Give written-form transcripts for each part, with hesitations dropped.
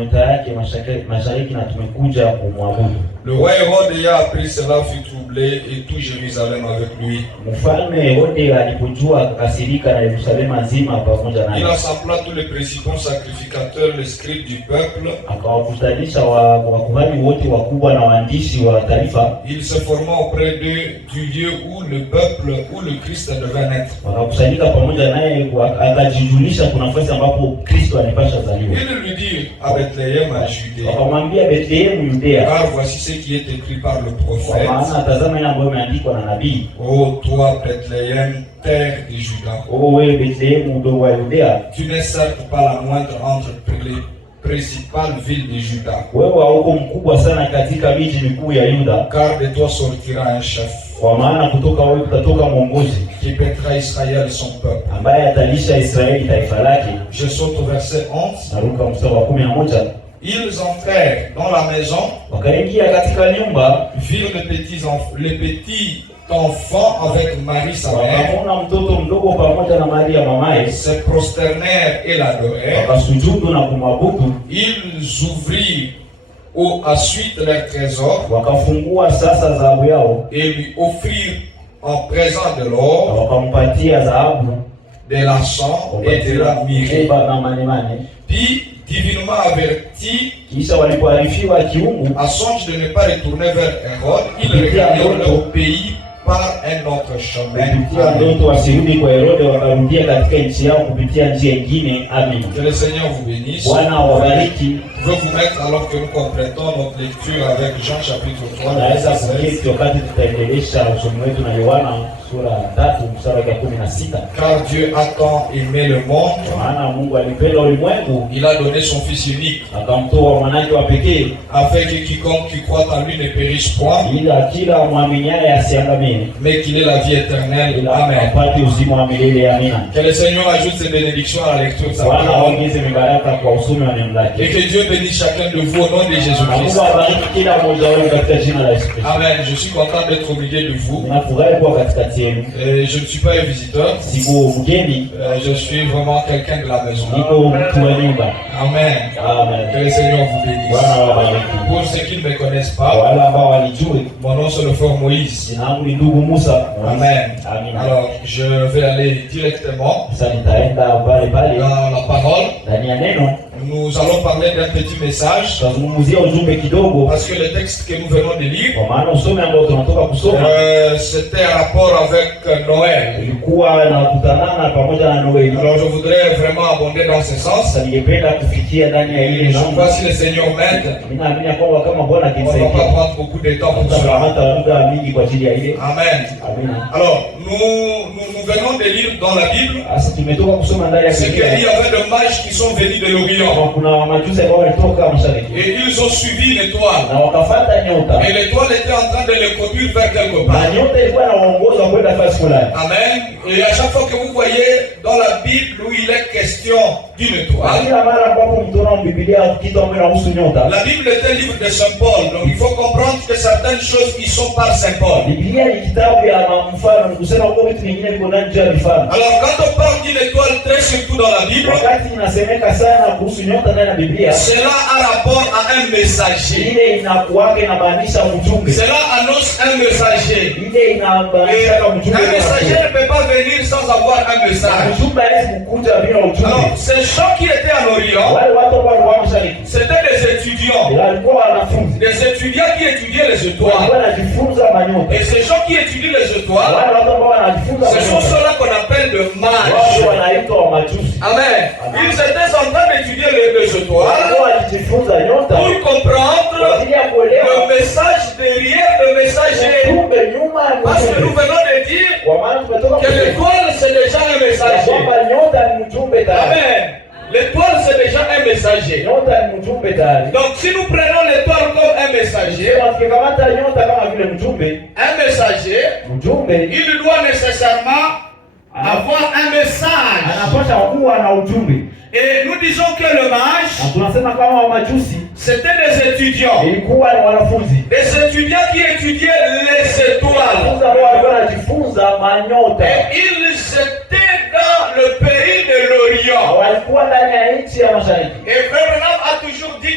nyota yake mashariki na tumekuja kumwabudu. Le roi Hérode a appris cela, fut troublé et tout Jérusalem avec lui. Mfalme Herode alipojua akakasirika na Yerusalemu nzima pamoja naye. Il rassembla tous les principaux sacrificateurs, les scribes du peuple. Akawakutanisha wakuhani wote wakubwa na waandishi wa taifa. Il se forma auprès d'eux du lieu où le peuple, où le Christ devait naître. Wakakusanyika pamoja naye akajijulisha kuna nafasi ambapo Kristo alipasha zaliwa. Il lui dit à Bethléem à Judée. Wakamwambia Bethlehem Yudea. Car voici ce qui est écrit par le prophète. Maana tazama ile ambayo imeandikwa na nabii. Ô toi Bethléem, terre de Juda. Oh wewe Bethlehem mdogo wa Yudea. Tu n'es certes pas la moindre entre les principales villes de Juda. Wewe hauko mkubwa sana katika miji mikuu ya Yuda. Car de toi sortira un chef. Kwa maana kutoka wewe kutatoka mwongozi qui pètera Israël son peuple. Ambaye atalisha Israeli taifa lake. Je saute au verset 11. Naruka mstari wa 11. Ils entrèrent dans la maison. Wakaingia katika nyumba. Virent les petits enfants avec Marie sa mère. Wakaona mtoto mdogo pamoja na Maria mamaye. Se prosternèrent et l'adorèrent. Wakasujudu na kumwabudu. Ils ouvrirent à suite leur trésor. Wakafungua sasa dhahabu yao. Et lui offrirent en présent de l'or. Wakampatia dhahabu, de l'argent et de la myrrhe. Puis divinement averti, à songe de ne pas retourner vers Hérode, il retourna au pays par un autre chemin. Que le Seigneur vous bénisse. Je veux vous mettre, alors que nous complétons notre lecture avec Jean chapitre 3, verset 16. Car Dieu a tant aimé le monde, il a donné son Fils unique, afin que quiconque qui croit en lui ne périsse point, mais qu'il ait la vie éternelle. Amen. Que le Seigneur ajoute ses bénédictions à la lecture de sa parole. Et que Dieu bénisse chacun de vous au nom de Jésus-Christ. Amen. Je suis content d'être au milieu de vous. Et je ne suis pas un visiteur. Je suis vraiment quelqu'un de la maison. Amen. Que le Seigneur vous bénisse. Pour ceux qui ne me connaissent pas, mon nom c'est le frère Moïse. Amen. Alors je vais aller directement dans la parole. Nous allons parler d'un petit message, parce que le texte que nous venons de lire, c'était un rapport avec Noël. Alors je voudrais vraiment abonder dans ce sens. Donc voici le Seigneur m'aide. On ne va pas prendre beaucoup de temps pour cela. Amen. Alors nous venons de lire dans la Bible ce qu'il y avait de mages qui sont venus de l'Orient. Et ils ont suivi l'étoile. Et l'étoile était en train de les conduire vers quelque part. Amen. Et à chaque fois que vous voyez dans la Bible où il est question d'une étoile, la Bible est un livre de Saint Paul. Donc il faut comprendre que certaines choses qui sont par Saint Paul. Alors quand on parle d'une étoile, très surtout dans la Bible, cela a rapport à un messager. Cela annonce un messager. Et un messager ne peut pas venir sans avoir un message. Alors, ces gens qui étaient en Orient, c'était des étudiants. Des étudiants qui étudiaient les étoiles. Et ces gens qui étudient les étoiles, ce sont ceux-là qu'on appelle de mages. Amen. Ils étaient en train d'étudier les étoiles pour comprendre le message derrière le messager. Parce que nous venons de dire que l'étoile c'est déjà un messager. Amen. L'étoile c'est déjà un messager. Donc si nous prenons l'étoile comme un messager, il doit nécessairement avoir un message. Et nous disons que le mage, c'était des étudiants. Des étudiants qui étudiaient les étoiles. Et ils étaient dans le pays de l'Orient. Et Frère Branham a toujours dit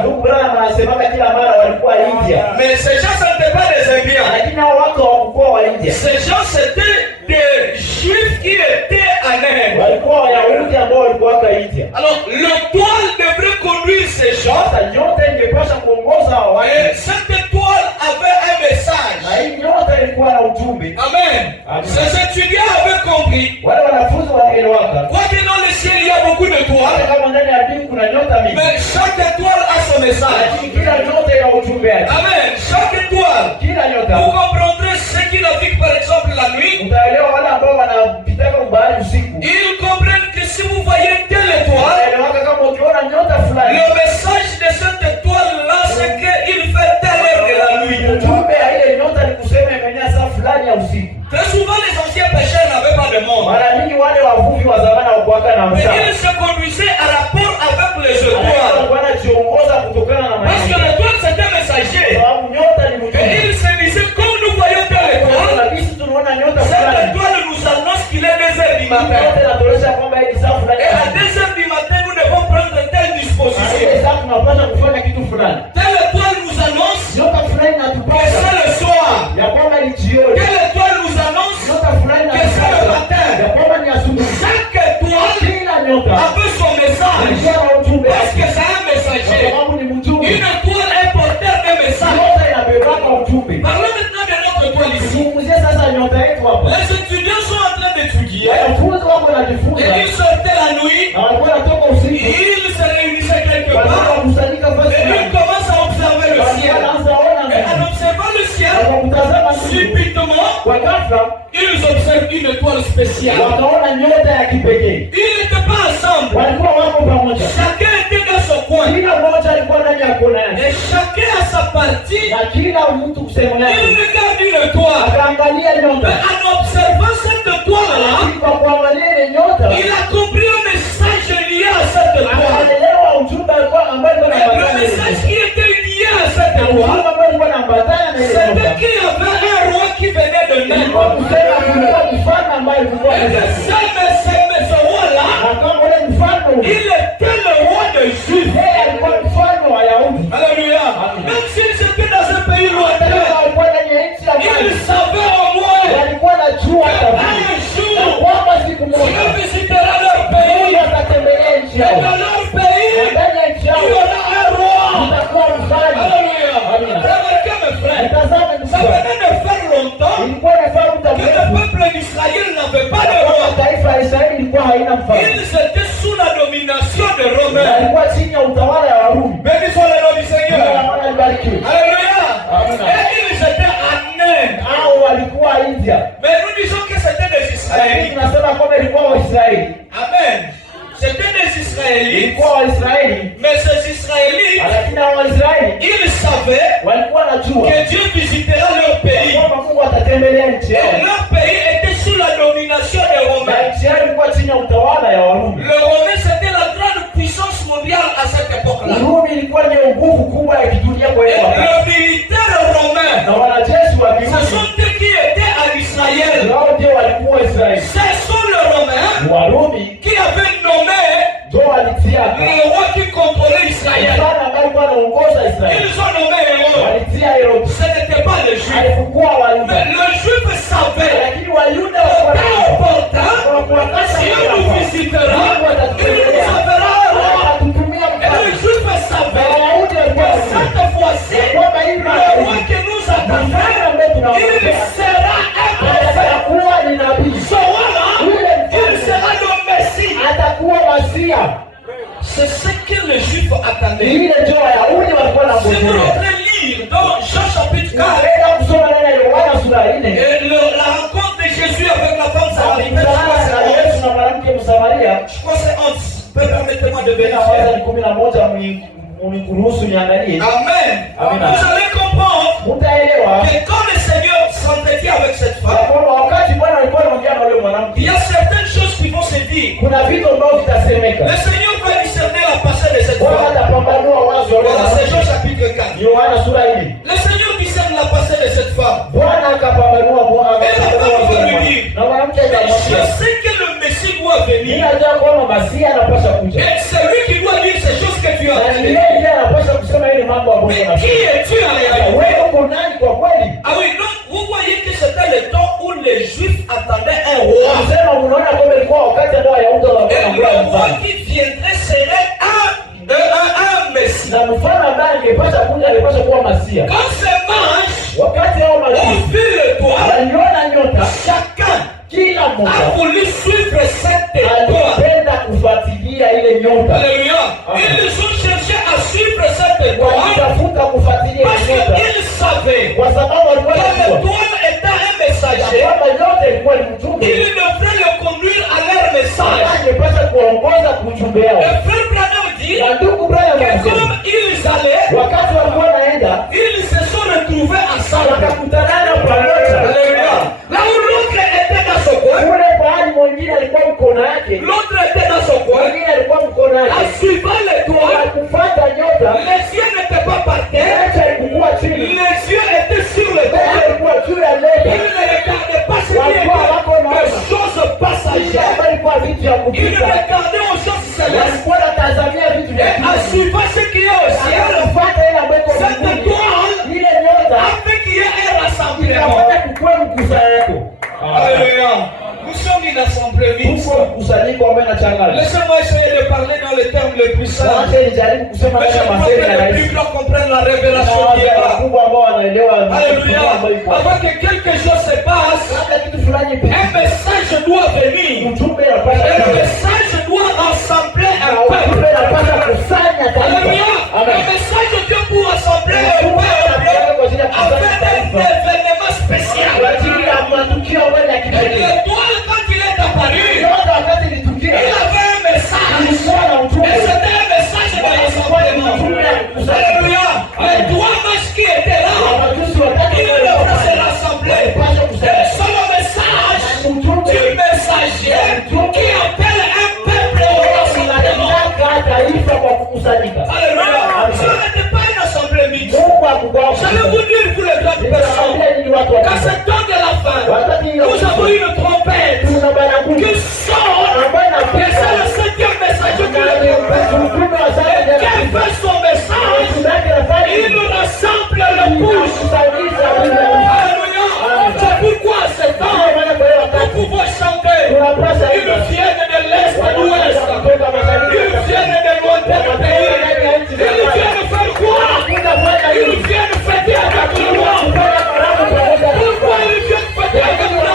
Ndugu Branham anasema kila mara walikuwa India. Mais ces gens n'étaient pas des Indiens. Lakini hao watu hawakuwa wa India. Ces gens c'était des Juifs qui étaient en Inde. Walikuwa Wayahudi ambao walikuwa kwa India. Alors l'étoile devrait conduire ces gens. Sasa nyota ingepaswa kuongoza hao watu. Et cette étoile avait un message. Na hii nyota ilikuwa na ujumbe. Amen. Ces étudiants avaient compris. Wale wanafunzi walielewa. Quoi que dans le ciel il y a beaucoup d'étoiles. Kama ndani ya mbingu kuna nyota mingi. Mais chaque étoile a son message. Kila nyota ina ujumbe wake. Amen. Chaque étoile. Kila nyota. Vous comprendrez ceux qui naviguent par exemple la nuit. Utaelewa wale ambao wanapita kwa bahari usiku. Ils comprennent que si vous voyez telle étoile, kama ukiona nyota fulani, le message de cette étoile là c'est qu'il fait telle heure de la nuit. Ujumbe ya ile nyota ni kusema imenia saa fulani ya usiku. Très souvent les anciens pêcheurs n'avaient pas de monde. Mara nyingi wale wavuvi wa zamani hawakuwa na Mais msaa. ils se conduisaient à rapport avec les étoiles. Wanajiongoza kutokana na Parce que l'étoile c'est un messager. sababu nyota ni mjumbe. Et ils se disaient comme nous voyons telle étoile, Na sisi tunaona nyota cette fulani. étoile nous annonce qu'il est 2 heures du matin. Nyota inatuonyesha kwamba hii saa fulani. Et à 2 heures du matin nous devons prendre telle disposition. Sasa tunapaswa kufanya kitu fulani. Telle étoile nous annonce Nyota fulani que inatupasa c'est le soir. ya kwamba ni jioni. Telle étoile nous annonce Nyota fulani que c'est le matin. ya kwamba ni asubuhi. Chaque étoile Kila nyota avait son message. ilikuwa na ujumbe Parce que wake. c'est un messager. Sababu ni mjumbe. Une étoile est porteur de message. Nyota inabebaka ujumbe. Parlons maintenant de notre étoile ici. Zungumzie sasa nyota yetu hapa. Les étudiants sont en train d'étudier. Wanafunzi wako wanajifunza. Et ils sortaient la nuit. Na walikuwa wanatoka usiku. Ils se réunissaient quelque Walikuwa part. wakusanyika fasi Et ils fulani. commencent à observer le ciel. Wanaanza ona Et en mbingu. observant le ciel, Wakutazama mbingu. subitement, Kwa ghafla ils observent une étoile spéciale. wakaona nyota ya kipekee. Ils n'étaient pas ensemble. Walikuwa wako pamoja. Chacun était dans son coin. Kila mmoja alikuwa ndani ya kona yake. Et chacun a sa partie. Na kila mtu kusema Il yake. regarde une étoile. Akaangalia Mais nyota. en observant cette étoile-là, Kwa kuangalia ile nyota, il a compris un message lié à cette étoile. akaelewa ujumbe alikuwa ambaye alikuwa Et le anaambatana na ile message nyota. qui était lié à cette Na ujumbe étoile, ambao alikuwa anaambatana na ile c'était nyota. qu'il y avait un roi qui venait de Ilikuwa naître. kusema kulikuwa mfalme ambaye alikuwa Et que ce roi-là, na kama ule mfalme il était le roi des Juifs. yeye alikuwa mfalme wa Wayahudi. Alléluia. Même s'ils étaient dans un pays Hata lointain, kama walikuwa ndani ya nchi ya mbali, ils savaient au moins walikuwa na jua qu'un na jour, kwamba siku moja Dieu visitera leur pays. Mungu atatembelea nchi Et yao. dans leur Na pays, ndani ya nchi il y yao aura un roi. utakuwa mfalme. Alléluia. Remarquez mes frères, Tazama ndugu ça zangu, venait de faire longtemps ilikuwa inafaa muda que le mrefu peuple d'Israël n'avait pas de kwamba roi. taifa la Israeli ilikuwa haina mfalme. Ils étaient sous la domination des Romains. Walikuwa chini ya utawala ya Warumi. Béni soit le nom du Jina la Seigneur. Bwana libarikiwe. Alléluia. Amen. Et ils étaient en Inde. Hao walikuwa India. Mais nous disons que c'était des Lakini Israélites. tunasema kwamba ilikuwa Waisraeli. Amen. C'était des Israélites. Ilikuwa Waisraeli. Mais ces Israélites, Lakini hao Waisraeli ils savaient walikuwa wanajua que Dieu visitera leur pays. kwamba Mungu atatembelea nchi Et yao. leur pays était sous la domination des Na Romains. nchi yao ilikuwa chini ya utawala ya Warumi. Le Romain, c'était la grande puissance mondiale à cette époque-là. Urumi ilikuwa ndio nguvu kubwa ya kidunia kwa Et hiyo wakati. le militaire romain, Na wanajeshi wa ce Kirumi sont eux qui étaient à Israël. wao ndio walikuwa Israeli. Ce sont les Romains Warumi qui avaient nommé ndio walitia le roi qui contrôlait Israël. Mfalme ambaye alikuwa anaongoza Israeli. Ils ont nommé Hérode. Walitia Herodi. Ce n'était pas les Juifs. Alifukua Wayuda. Mais le Juif savait Lakini Wayuda que walikuwa peu important, si Dieu nous visitera, il nous enverra un roi. watatumia Et le Juif savait que cette fois-ci, le roi que nous attendons, il sera un prophète. Ce roi-là, il sera le Messie. atakuwa Masia. C'est ce que les Juifs attendaient. Ile ndio Wayahudi walikuwa Si vous wanangojea. rentrez lire dans Jean chapitre 4, Unaenda kusoma ndani ya Yohana sura 4. et la rencontre de Jésus avec la femme samaritaine, Kutana na Yesu na mwanamke Msamaria. je crois que c'est 11. Permettez-moi de Bena vérifier. waza ni 11 mnikuruhusu niangalie. Amen. Amen. Vous allez comprendre Mtaelewa que quand le Seigneur s'entretient avec cette femme, kwamba wakati Bwana alikuwa anaongea na yule il mwanamke, y a certaines choses qui vont se dire. kuna vitu ambavyo vitasemeka. Le Seigneur va discerner la pensée de cette Bwana femme. atapambanua wazo wa yule Voilà, c'est Jean mwanamke. chapitre 4. Yohana sura 4. Le Seigneur discerne la pensée de cette femme. Bwana akapambanua wazo wa venir. na mwanamke Mais je akamwambia, sais que le Messie doit venir. ninajua kwamba Masia anapaswa kuja. Et c'est lui qui doit dire ces choses que tu as Na ni dit. yeye ndiye anapaswa mambo ambayo Mais qui es-tu en réalité? Wewe uko nani kwa kweli? Ah oui, donc vous voyez que c'était le temps où les Juifs attendaient un roi. Sema unaona kama ilikuwa wakati ambao Wayahudi Et le walikuwa roi qui viendrait serait un Messie. na mfano ambaye angepata kuja alipaswa kuwa Masia. Quand ces mages Wakati hao ont masia vu l'étoile, waliona nyota, chacun kila a mmoja voulu suivre cette étoile. alipenda kufuatilia ile nyota. Alléluia. Ils ont cherché à suivre cette étoile Walitafuta kufuatilia parce ile nyota qu'ils savaient kwa sababu walikuwa que wanajua l'étoile étant un messager, kwamba nyota ilikuwa ni mjumbe, ils devraient le conduire à leur message. angepaswa kuongoza ujumbe Le wao. frère Branham dit Na ndugu Brian que anasema comme ils allaient, wakati walikuwa naenda ils se sont retrouvés ensemble. wakakutanana pamoja. Alléluia. Là où l'autre était dans son coin, Kule pahali mwingine alikuwa mkono yake, l'autre était dans son coin, mwingine alikuwa mkono en yake, suivant l'étoile, akufuata nyota. les yeux n'étaient pas par terre, Nyota ilikuwa chini, les yeux étaient sur nyota l'étoile. ilikuwa juu ya Ils nyota. ne regardaient pas ce qui était des choses passagères. Kama ilikuwa vitu vya Ils kupita, regardaient aux choses célestes. walikuwa wanatazamia vitu vya Et en kimungu. suivant ce qui est au ciel, Wanafuata ile ambayo iko cette mbinguni. étoile Ile nyota a fait qu'il y ait un rassemblement. inafanya kukuwa mkusanyiko. Alléluia. Nous sommes une assemblée mixte. Tuko mkusanyiko ambao inachanganya. Laissez-moi essayer de parler dans les termes les plus simples. Wacha nijaribu kusema Mais je kama crois masemi que ya les rahisi. plus grands comprennent la révélation qui est Na là. wakubwa ambao wanaelewa Alléluia. ambayo iko. Avant que quelque chose se passe, Labda kitu fulani un message doit venir. ujumbe unapaswa Et le kuja. message doit rassembler un Na peuple. ujumbe unapaswa kusanya Alléluia. taifa. Le Amen. message de Dieu pour rassembler un Ujumbe peuple unapaswa kwa ajili ya kusanya avec taifa. un événement spécial. Kwa ajili ya matukio ambayo ya Et kipekee. l'étoile, quand il est apparu, Nyota wakati il ilitukia, avait un message. ilikuwa na Et ujumbe. c'était un message de rassemblement. Alléluia. Les trois mages qui étaient là, Wamajusi watatu ils devraient se rassembler. walipaswa Et kusanya c'est le message ujumbe. du messager qui appelle un peuple au rassemblement. Unataka taifa kwa kukusanyika. Alléluia. Ce n'était pas une assemblée mixte. Mungu akugawa. Je vais vous dire pour les grandes personnes, Nitawaambia nyinyi watu wa qu'à ce temps de la fin, wakati nous avons une trompette tuna baragumu qui sort. ambayo Et c'est inapita le septième messager qui na le trompette. ujumbe wa sasa Et quel fait son message? Il nous rassemble le pouce. Alléluia. C'est pourquoi à ce temps, nous pouvons chanter. Ils viennent de l'Est et de l'Ouest. Ils viennent de lointains pays. Ils viennent faire quoi? Ils viennent fêter avec le roi. Pourquoi ils viennent fêter avec le roi?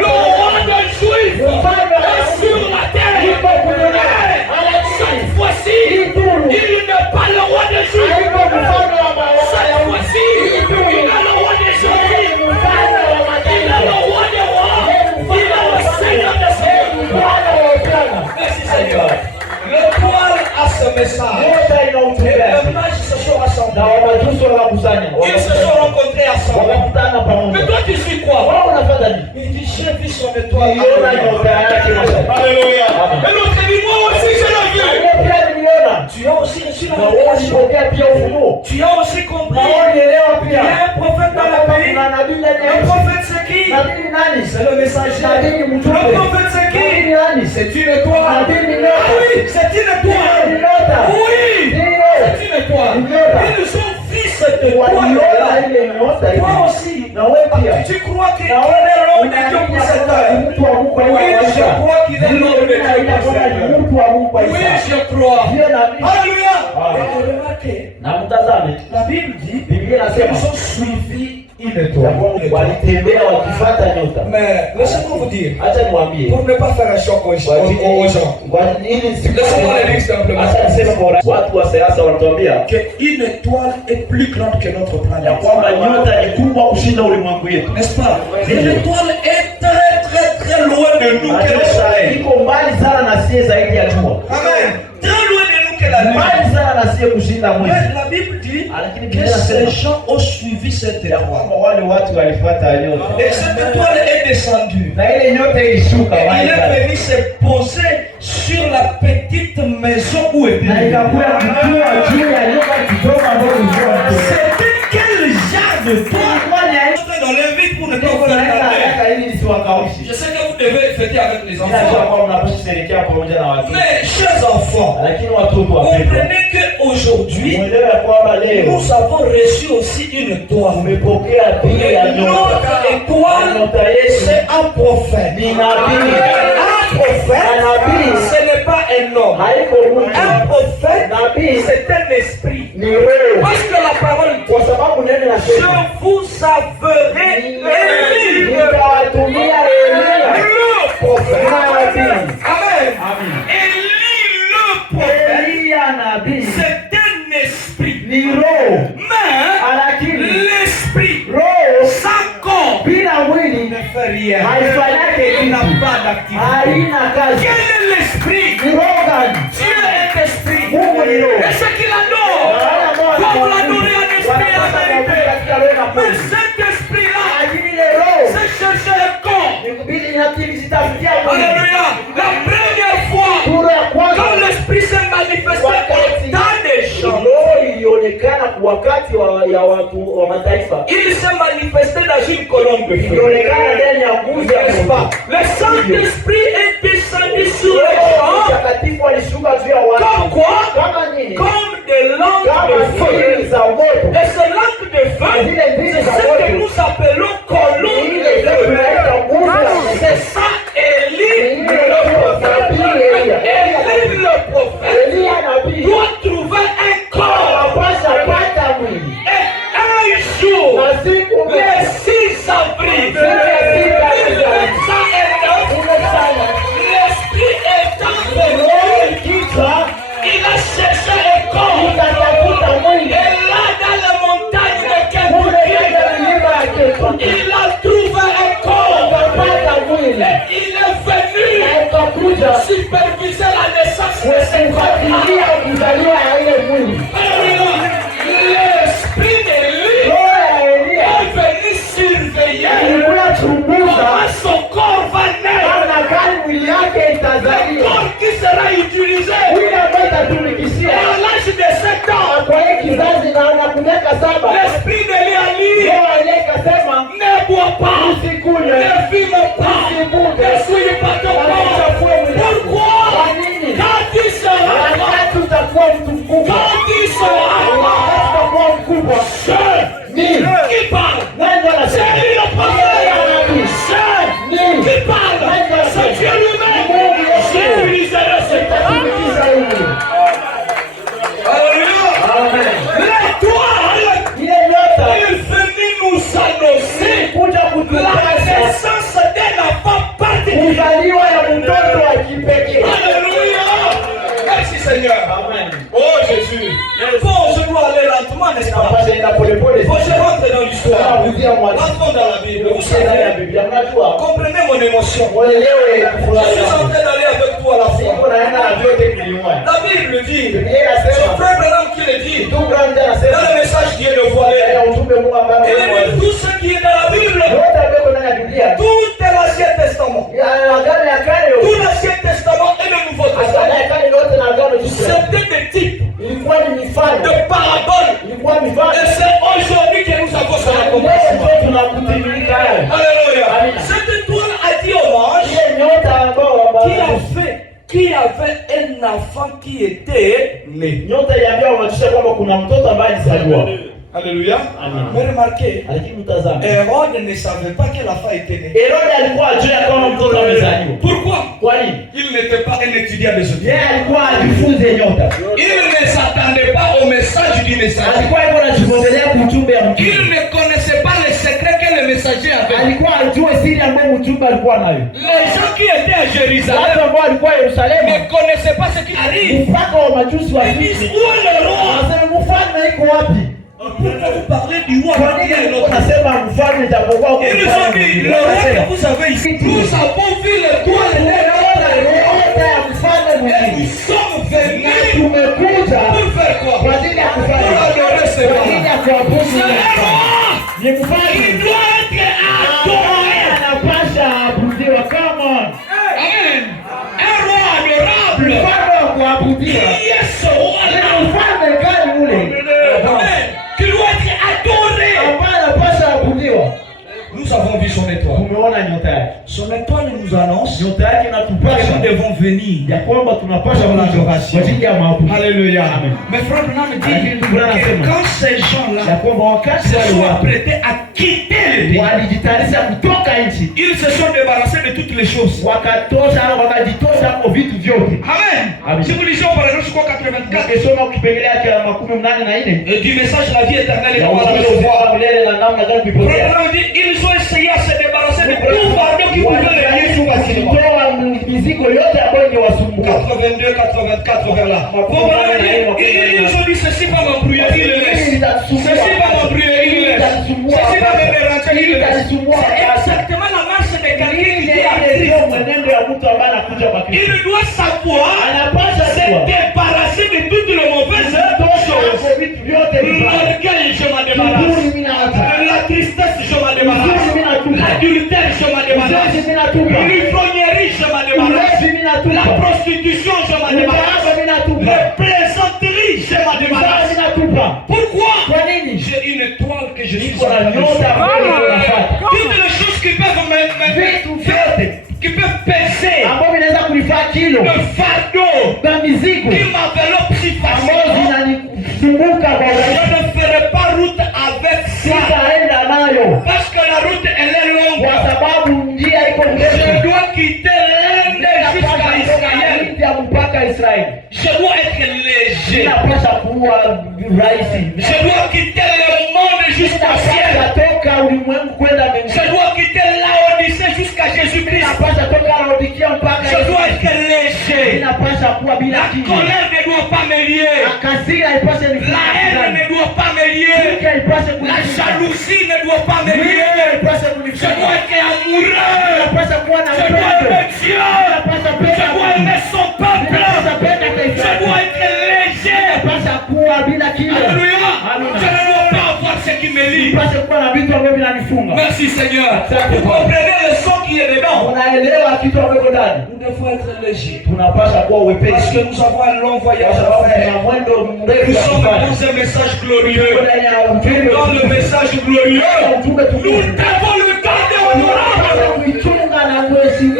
Le roi des Juifs est sur la terre. Et cette fois-ci, il n'est pas le roi des Juifs. Cette fois-ci, il est le roi des Juifs. Il est le roi des rois. Il est le Seigneur des seigneurs. Merci Seigneur. L'étoile a ce message. Les mages se sont rassemblés. Ils se sont rencontrés ensemble. Mais toi tu suis quoi? Il dit j'ai vu son étoile. Alléluia. Et l'autre dit moi aussi je l'ai vu. Tu as aussi reçu la révélation. Tu as aussi compris. Il y a un prophète dans le pays. Le prophèète c'est qui? C'est le messager. Le prophète c'est qui? C'est une étoile. Ah oui, c'est une étoile. Oui, c'est une étoile. Ils ont vu cette étoile. Toi aussi. Tu crois qu'il est l'homme de Dieu pour cette heure? Oui, je crois qu'il est l'homme de Dieu pour cette heure. Oui, je crois. Alléluia. Et remarquez, Na mtazame, la Bible dit Biblia inasema qu'ils ont suivi une étoile. walitembea wakifuata nyota. Mais laissez-moi vous dire, Acha niwaambie pour ne pas faire un choc aux gens, laissez-moi le dire simplement acha niseme kwa urahisi. Watu wa sayansi wanatuambia qu'une étoile est plus grande que notre ya planète. kwamba nyota ni kubwa kushinda ulimwengu yetu. N'est-ce pas? Et l'étoile est très très très loin de nous que le soleil. Iko mbali sana na sie zaidi ya jua. Amen. Très loin de nous que la nuit. Mbali sana na sie kushinda mwezi. Mais la Bible dit Lakini que Biblia ces inasema gens ont suivi cette ya étoile. kwamba wale watu walifuata nyota. Et cette étoile est descendue. Na ile nyota ilishuka Et il mbali est sana. venu se poser sur la petite maison où était Na ikakuwa kutua juu ya nyumba kidogo ambayo ilikuwa mtoto. C'était quel genre de toile? Dans le vide pour ne pas vous attarder. ili nisiwakaushe. Je sais que vous devez fêter avec les Ninajua enfants. kwamba mnapaswa kusherehekea pamoja na watoto. Mais chers enfants, Lakini watoto wapendwa, comprenez que aujourd'hui, nous avons reçu aussi une étoile. Et notre étoile, c'est un prophète. Un prophète, ce n'est pas un homme. Un prophète, c'est un esprit. Parce que la parole dit, je vous aveurai Élie, le prophète. Amen. Élie, le prophète, c'est un esprit. Mais l'esprit, sans corps, ne fait rien. Il n'a pas d'activité. Quel est l'esprit? Dieu est esprit. Et ce qu'il adore, comme l'adorer un esprit à vérité. Mais cet esprit-là, c'est chercher un corps. Alléluia. La première fois, quand l'esprit s'est manifesté dans des gens, il s'est manifesté dans une colombe de feu. Le Saint-Esprit est descendu sur les gens. Comme quoi? Comme des lampes de feu. Et ces lampes de feu, c'est ce que nous appelons colombe de feu. C'est ça, Élie le prophète. Élie le prophète doit trouver un corps. Et un jour, le 6 avril, l'esprit étant venu, il a cherché un corps. Et là, dans la montagne de Kentucky, il a trouvé un corps. Et il est venu superviser la naissance de ce corps. L'esprit d'Élie est venu surveiller comment son corps va naître. Le corps qui sera utilisé. Et à l'âge de 7 ans, l'esprit d'Élie a dit, ne bois pas, ne fume pas, ne souille pas ton corps. Pourquoi? Quand il sera qui parle? C'est lui le prophète. Qui parle? C'est Dieu lui-même. J'utiliserai cette parole. Alléluia. L'étoile, il est venu nous annoncer la naissance d'un enfant particulier. Alléluia. Merci Seigneur. Amen. Oh Jésus. Bon, je dois aller lentement, n'est-ce pas? Faut que je rentre dans l'histoire. Rentrons dans la Bible. Vous savez, comprenez mon émotion. Je suis en train d'aller avec toi à la fois. La Bible dit, c'est Frère Branham qui le dit, dans le message qui est le voilé. Et tout ce qui est dans la Bible, tout est l'Ancien Testament. Tout l'Ancien Testament et le Nouveau Testament. C'était des types de paraboles. Et c'est aujourd'hui que nous avons ça accompli. Alléluia. Cette étoile a dit hommage qui avait un enfant qui était né. Alléluia. Mais remarquez, Hérode ne savait pas que l'enfant était né. Pourquoi? Il n'était pas un étudiant de ce temps. Il ne s'attendait pas au message du messager. Il ne connaissait pas les secrets que le messager avait. Les gens qui étaient à Jérusalem ne connaissaient pas ce qui arrive. Ils disent, où est le roi? Pourquoi vous parlez du roi? Ils nous ont dit, le roi que vous avez ici, nous avons vu l'étoile de et nous sommes venus pour faire quoi? Pour adorer ce roi. Il doit être adoré. Amen. Un roi adorable. Qui est ce roi-là? Amen. Qui doit être adoré. Nous avons vu son étoile. tunaona nyota yake. Son étoile nous annonce Nyota yake inatupasha que nous devons venir ya kwamba tunapasha pour l'adoration. kwa ajili ya maabudu. Alléluia. Amen. Mais frère Branham dit Lakini ndugu Branham que anasema quand ces gens-là ya kwamba wakati se wale sont watu apprêtés à quitter le pays, walijitayarisha kutoka nchi, ils se sont débarrassés de toutes les choses. wakajitosha kwa vitu vyote. Amen. Amen. Si vous lisez au paragraphe 84 Ukisoma kipengele yake ya 84 et du message la vie éternelle et ya comment la ujumbe recevoir, wa milele na namna gani kuipokea. Branham dit ils ont essayé à se débarrasser de tout fardeau qui pouvait les lier sous facilement. Wakitoa mizigo yote ambayo ingewasumbua. 82, 84 vers là. Bon, Branham dit, ils ont dit ceci va m'embrouiller, il le laisse. Ceci va m'embrouiller, il le laisse. Ceci va me déranger, il le laisse. C'est exactement la marche de quelqu'un qui est à Christ. Il doit savoir se débarrasser de toutes les mauvaises choses. L'orgueil, je m'en débarrasse. La tristesse, je m'en débarrasse. L'adultère, je m'en débarrasse. L'ivrognerie, je m'en débarrasse. La prostitution, je m'en débarrasse. Les plaisanteries, je m'en débarrasse. Pourquoi? J'ai une étoile que je suis en train de faire. Toutes les choses qui peuvent qui peuvent peser le fardeau qui m'enveloppe si facilement. Je ne ferai pas route avec ça parce que la route elle est longue. Je dois quitter l'Inde jusqu'à Israël. Je dois être léger. Je dois quitter le monde jusqu'au ciel. Je dois quitter l'Odyssée jusqu'à Jésus-Christ. Je dois être léger. La colère ne doit pas me lier. La haine ne doit pas me lier. La jalousie ne doit pas me lier. Je dois être amoureux. Je dois aimer Dieu. Je dois aimer son peuple. Je dois être léger. Alléluia. Je ne dois pas avoir ce qui me lie. Merci Seigneur. Vous comprenez le son qui est dedans. Nous devons être légers. Parce que nous avons un long voyage à faire. Nous sommes dans un message glorieux. Dans le message glorieux, nous devons le garder honorable.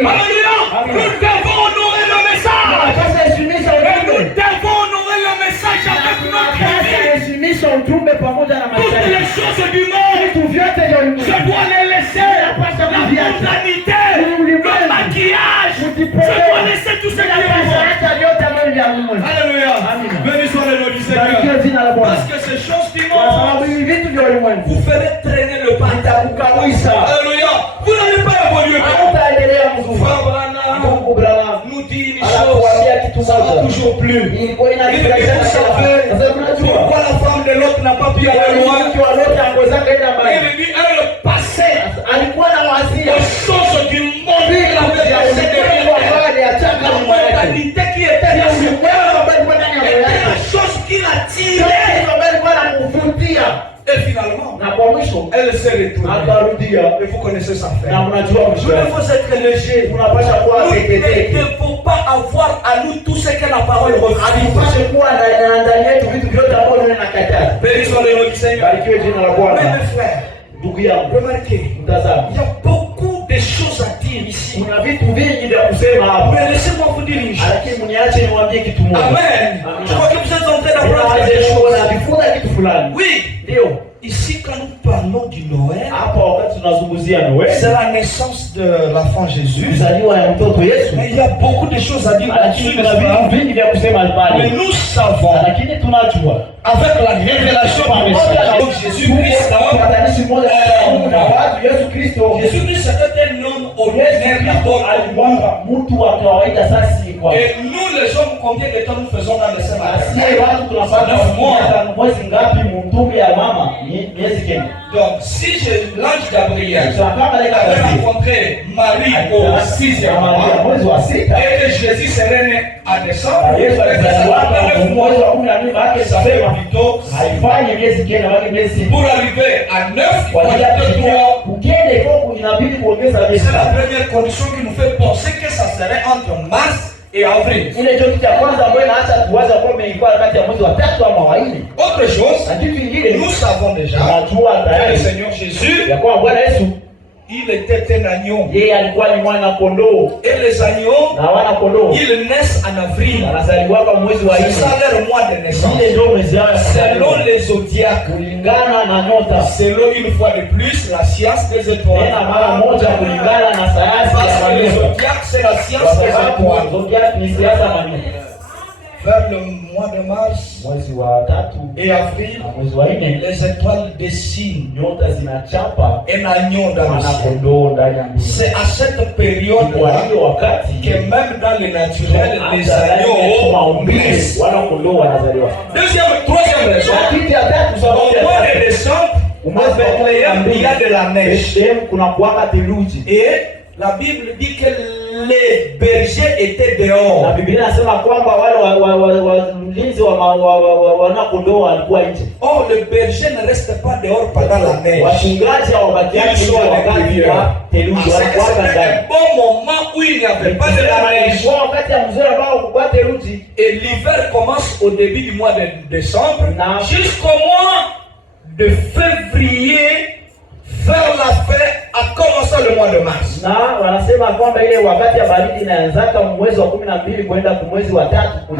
Alléluia. Nous devons honorer le message. Et nous devons honorer le message avec notre vie. Toutes les choses du monde, je dois les laisser. La mondanité, le maquillage, je dois laisser tout ce qui est bon. Alléluia. Béni soit le nom du Seigneur. Parce que ces choses du monde vous ferez traîner le pas. Alléluia. Vous n'allez pas évoluer. Frère nous dit une chose, ça va toujours plus. Il faut savoir pourquoi la femme de l'autre n'a pas pu aller loin. Il dit, elle passait aux choses du monde. Elle avait passé derrière la mentalité qui était dans ce monde. Et la chose qui l'attirait. Et finalement, elle s'est retournée. Et vous connaissez sa fin. Nous devons être légers. Nous ne devons pas avoir à nous tout ce que la parole refuse. Béni soit le nom du Seigneur. Mais mes frères, remarquez, il y a beaucoup de choses à dire ici. Mais laissez-moi vous dire une chose. Amen. Je crois que vous êtes en train d'apprendre des choses. Oui. Ici, quand nous parlons du Noël, c'est la naissance de l'enfant Jésus. Mais il y a beaucoup de choses à dire là-dessus. Mais nous savons, avec la révélation du message, Jésus-Christ, Jésus-Christ était un homme ordinaire d'abord. Et nous, les hommes, combien de temps nous faisons dans le sein matin? 9 mois. Donc, si l'ange Gabriel avait rencontré Marie au 6e mois et que Jésus serait né à décembre, ça fait plutôt pour arriver à 9, c'est la première condition qui nous fait penser que ça serait entre mars et avril. Autre chose, nous savons déjà que le Seigneur Jésus Il était un agneau. Yeye alikuwa ni mwana kondoo. Et les agneaux, na wana kondoo, ils naissent en avril. Wanazaliwa mwezi wa 4. C'est ça leur mois de naissance. Ile ndio mwezi wao. Selon les zodiacs, kulingana na nyota. Selon une fois de plus la science des étoiles. Tena mara moja kulingana na sayansi ya les zodiacs, c'est la science des étoiles. Zodiac ni siasa ya nyota. Vers le mois de mars, mwezi wa 3 et avril, mwezi wa 4, les étoiles dessinent nyota zinachapa un agneau dans le ciel. C'est à cette période que même dans le naturel, les agneaux naissent. Deuxième, troisième raison, au mois de décembre, il y a de la neige. Et la Bible dit que les bergers étaient dehors. Na Biblia inasema kwamba wale walinzi wa kondoo walikuwa nje. Or le berger ne reste pas dehors pendant la neige. Wachungaji hawabaki wakati wa theluji, wanakuwa ndani. Un bon moment où il n'y avait pas de la neige. Wakati mzuri ambao kulikuwa theluji. Et l'hiver commence au début du mois de décembre jusqu'au mois de février. Vers la fin a commencé le mois de mars. Na wanasema kwamba ile wakati ya baridi inaanzaka mwezi wa 12 kwenda mwezi wa 3.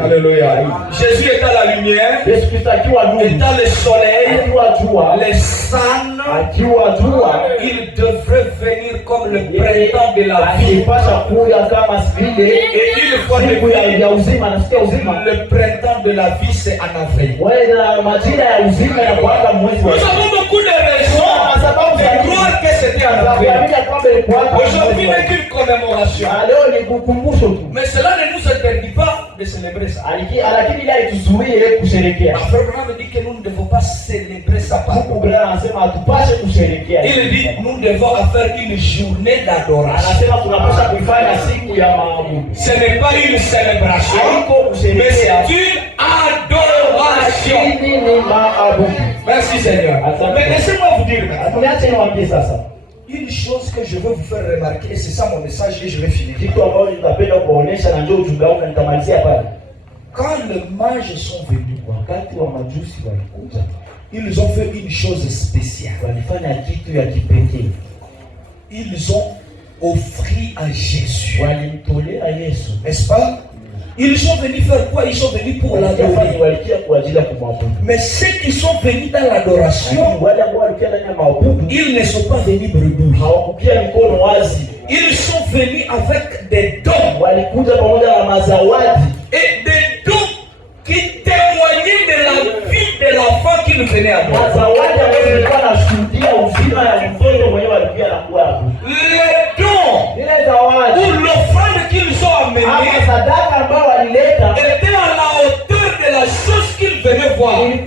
Alléluia. Jésus est à la lumière. Yesu Kristo akiwa nuru. Est à le soleil. Akiwa jua. Les sun. Akiwa jua. Il devrait venir comme le printemps de la vie. Akipasha kuja kama vile. Et il faut ya uzima na sikia uzima. Le printemps de la vie c'est en avril. Wewe majira ya uzima ya kuanza mwezi wa. Nous avons beaucoup de raisons. Sababu de croire que c'était en avril. Aujourd'hui n'est qu'une commémoration. Mais cela ne nous interdit pas de célébrer ça. Abraham dit que nous ne devons pas célébrer ça par nous. Il dit nous devons faire une journée d'adoration. Ce n'est pas une célébration, mais c'est une adoration. Merci Seigneur. Mais laissez-moi vous dire une chose que je veux vous faire remarquer, et c'est ça mon message et je vais finir. Quand les mages sont venus, ils ont fait une chose spéciale. Ils ont offert à Jésus. N'est-ce pas? Ils sont venus faire quoi? Ils sont venus pour l'adorer. Mais ceux qui sont venus dans l'adoration, ils ne sont pas venus bredouilles. Ils sont venus avec des dons. Et des dons qui témoignaient de la vie de l'enfant qu'ils venaient avoir. Les dons ou l'offrande qu'ils ont amenée était à la hauteur de la chose qu'ils venaient voir. Ils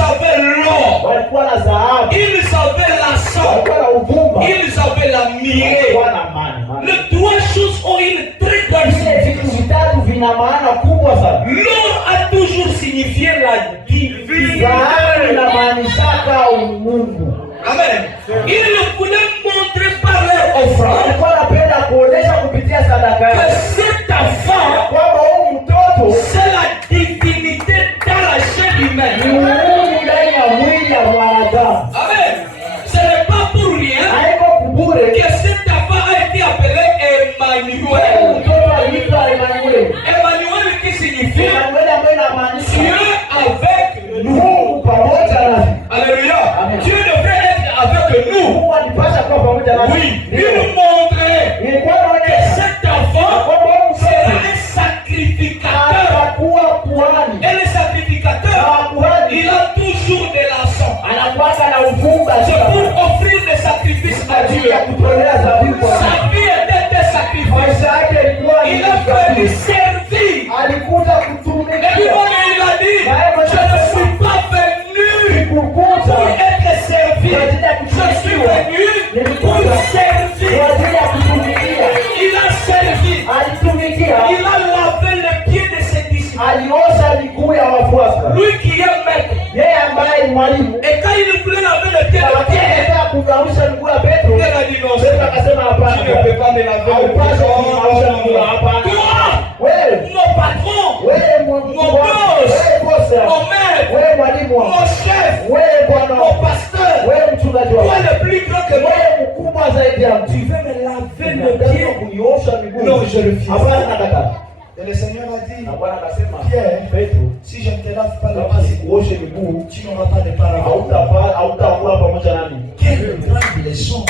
avaient l'or, ils avaient l'argent, ils avaient la myrrhe. Les trois choses ont une très grande signification. L'or a toujours signifié la divinité. Amen. Ils voulaient montrer par leur offrande que cet enfant, c'est la divinité dans la chair humaine. Amen. Ce n'est pas pour rien que cet enfant a été appelé Emmanuel. Emmanuel qui signifie Dieu avec nous. Alléluia. Dieu devrait être avec nous. Oui, il nous montrait que cet enfant sera un sacrificateur. Et le sacrificateur, il a toujours de l'argent. C'est pour offrir des sacrifices à Dieu. Sa vie était un sacrifice. Il a fallu servir. Et puis il a dit, je ne suis pas venu pour être servi. Je suis venu pour servir. Il a servi. Il a lavé les pieds de ses disciples. Lui qui est maître. Et quand il voulait laver les pieds de Pierre, Pierre a dit non, tu ne peux pas me laver les pieds. Toi, mon patron, mon boss, mon maître, mon chef, mon pasteur, Tu veux me laver le pied? Non, je refuse. Et le Seigneur a dit, Pierre, si je ne te lave pas le pied, tu n'auras pas de paradis. Quelle grande leçon!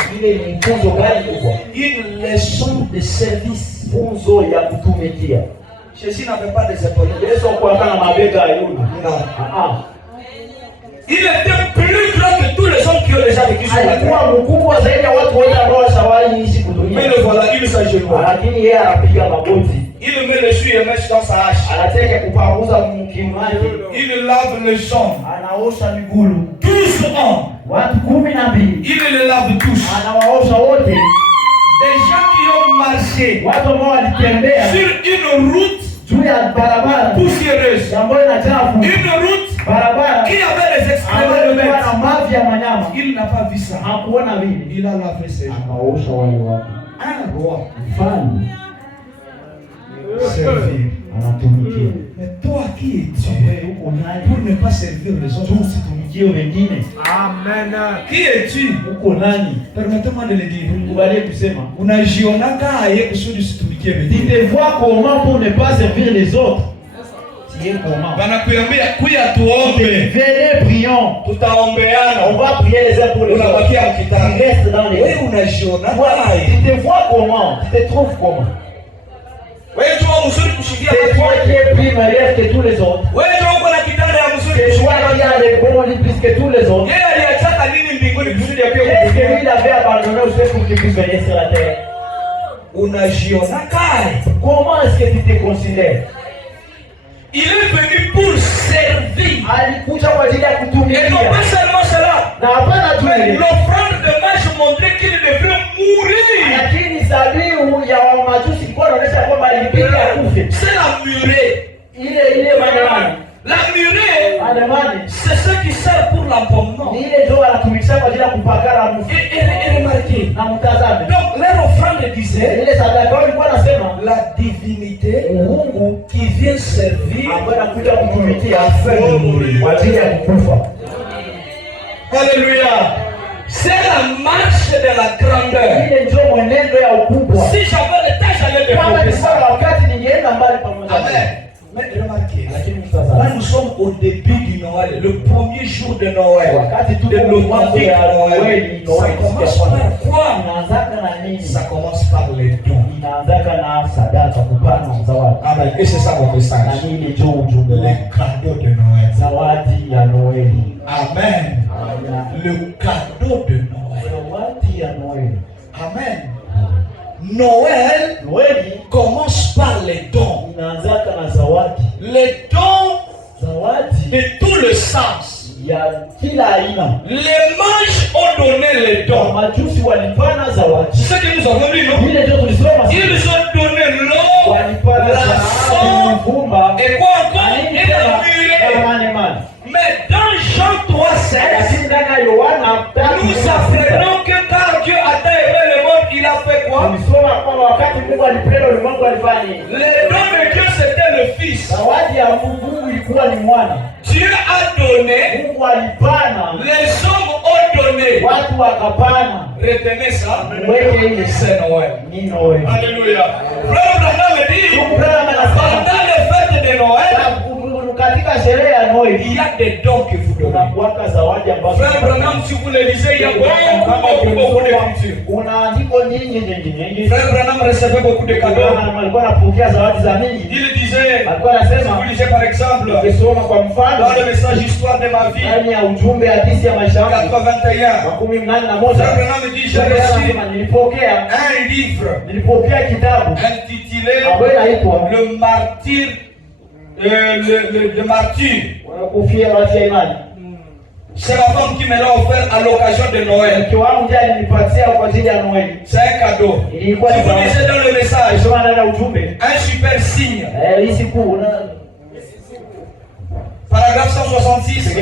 Une leçon de service. Jésus n'avait pas des épaules. Non. Il était plus grand que tous les hommes qui ont déjà vécu sur la terre. Mais le voilà, il s'agenouille. Il met le jus et met dans sa hache. Il lave le sang. 12 ans. Il les lave tous. Des gens qui ont marché sur une route poussiéreuse. Une route qui avait les excréments de bêtes. Il n'a pas vu ça. Il a lavé ses gens. Un roi. Servir. Mais toi qui es-tu pour ne pas servir les autres? Amen. Qui es-tu? Permettez-moi de le dire. Tu te vois comment pour ne pas servir les autres? Venez, prions. On va prier les uns pour les autres. Tu restes dans les tu te vois comment? Tu te trouves comment? C'est toi qui es plus meilleur que tous les autres. C'est toi qui as les bons lits plus que tous les autres. Qu'est-ce que lui avait abandonné au ciel pour qu'il puisse venir sur la terre? Comment est-ce que tu te considères? Il est venu pour servir. Et non pas seulement cela. Mais l'offrande de marche montrait qu'il devait mourir. C'est la murée. La murée, c'est ce qui sert pour l'embaumement. Et remarquez, donc leur offrande disait la divinité qui vient servir à faire mourir. Alléluia. C'est la marche de la grandeur. Si j'avais le temps, j'allais développer ça. Amen. Mais remarquez, là nous sommes au début du Noël, le premier jour de Noël, de l'authentique Noël. Ça commence par quoi? Ça commence par les dons. Amen. Et c'est ça mon message. Les cadeaux de Noël. Amen. Le cadeau de Noël. Amen. Noël commence par les dons. Les dons de tout le sens. Les mages ont donné les dons. C'est ce que nous avons dit, non? Ils ont donné l'eau, la sonde, et quoi encore? Et la murée. Mais dans Jean 3,16, nous apprenons que quand Dieu a aimé le monde, il a fait quoi? Le don de Dieu, c'était le Fils. Dieu a donné, les hommes ont donné. Retenez ça, c'est Noël. Alléluia. Frère Branham dit, pendant les fêtes de Noël, il y a des dons que vous donnez. Frère Branham, si vous le lisez, il y a beaucoup d'écritures. Frère Branham recevait beaucoup de cadeaux. Il disait, si vous lisez par exemple, dans le message Histoire de ma vie, 81, Frère Branham dit, j'ai reçu un livre intitulé Le martyr. Le martyr. C'est la femme qui me l'a offert à l'occasion de Noël. C'est un cadeau. Si vous lisez dans le message, un super signe. Paragraphe 166.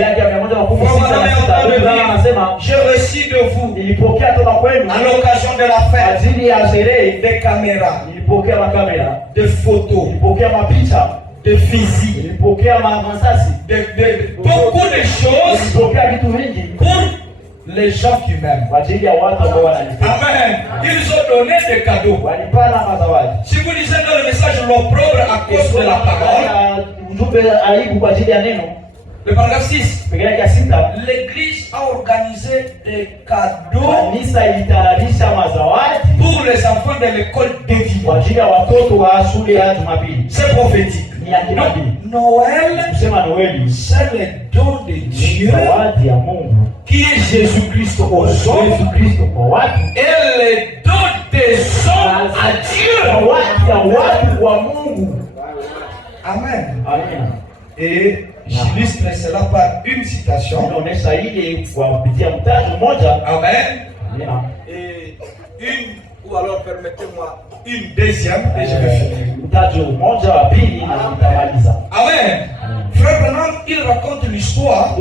J'ai reçu de vous à l'occasion de la fête des caméras, des photos, de physique, beaucoup de choses pour les gens qui m'aiment. Amen. Ils ont donné des cadeaux. Si vous lisez dans le message l'opprobre à cause de la parole, le paragraphe 6, l'église a organisé des cadeaux pour les enfants de l'école divine. C'est prophétique. Noël, c'est le don de Dieu qui est Jésus-Christ aux hommes et le don des hommes à Dieu. Amen. Et j'illustre cela par une citation. Amen. Et une, ou alors permettez-moi une deuxième, et je vais finir. Amen. Frère Branham, il raconte l'histoire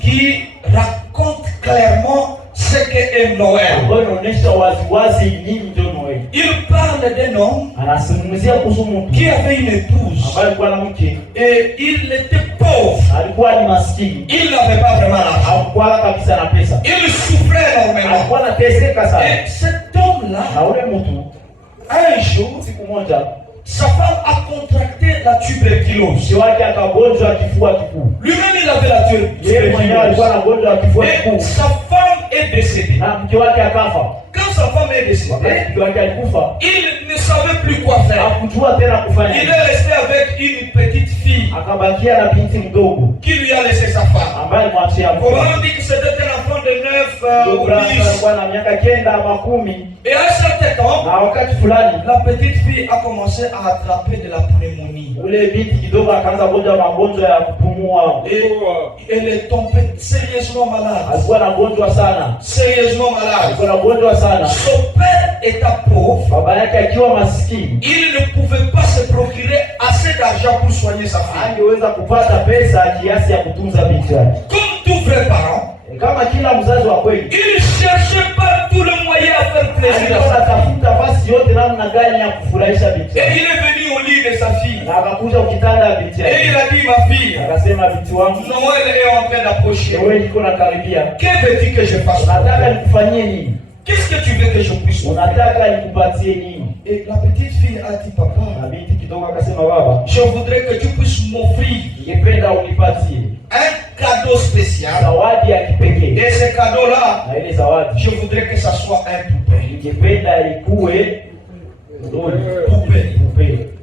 qui raconte clairement ce qu'est Noël. Il parle d'un homme qui avait une épouse et il était pauvre. Il n'avait pas vraiment l'argent. Il souffrait énormément. Et cet homme-là, un jour, sa femme a contracté la tuberculose. Lui-même, il avait la tuberculose. Et sa femme est décédée. Quand sa femme est décédée, il ne savait plus quoi faire. Il est resté avec une petite fille qui lui a laissé sa femme. Comment dit que c'était un enfant de 9 ou 10. Et à un certain temps, la petite fille a commencé à attraper de la pneumonie. Et elle est tombée sérieusement malade. Sérieusement malade. Son père étant pauvre, il ne pouvait pas se procurer assez d'argent pour soigner sa fille. Comme tout vrai parent, il cherchait partout le moyen à faire plaisir à sa fille. Et il est venu au lit de sa fille. Et il a dit, ma fille, Noël est en train d'approcher. Que veux-tu que je fasse? Qu'est-ce que tu veux que je puisse faire? Et la petite fille a dit, papa, je voudrais que tu puisses m'offrir un cadeau spécial. Et ce cadeau-là, je voudrais que ça soit un poupée.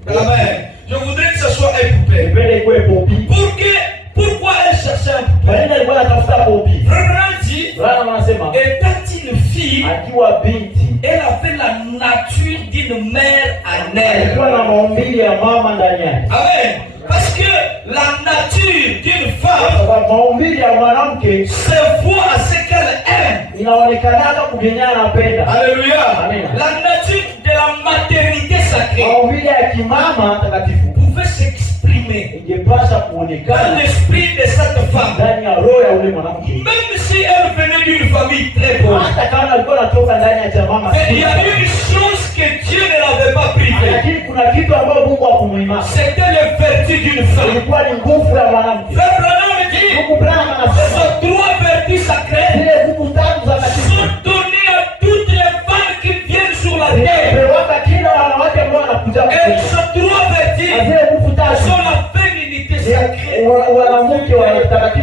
Amen. Je voudrais que ça soit un poupée. Pourquoi elle cherchait un poupée? Vraiment dit, étant une fille, elle avait la nature d'une mère en elle. Amen. Parce que la nature d'une femme se voit à ce qu'elle aime. Alléluia. La nature de la maternité sacrée pouvait s'exprimer dans l'esprit de cette femme. Même si elle venait d'une famille très pauvre, il y a une chose que Dieu ne l'avait pas privée. C'était le vertu d'une femme. Frère Branham dit, ces trois vertus sacrées sont données à toutes les femmes qui viennent sur la terre. Et ces trois vertus sont la féminité sacrée,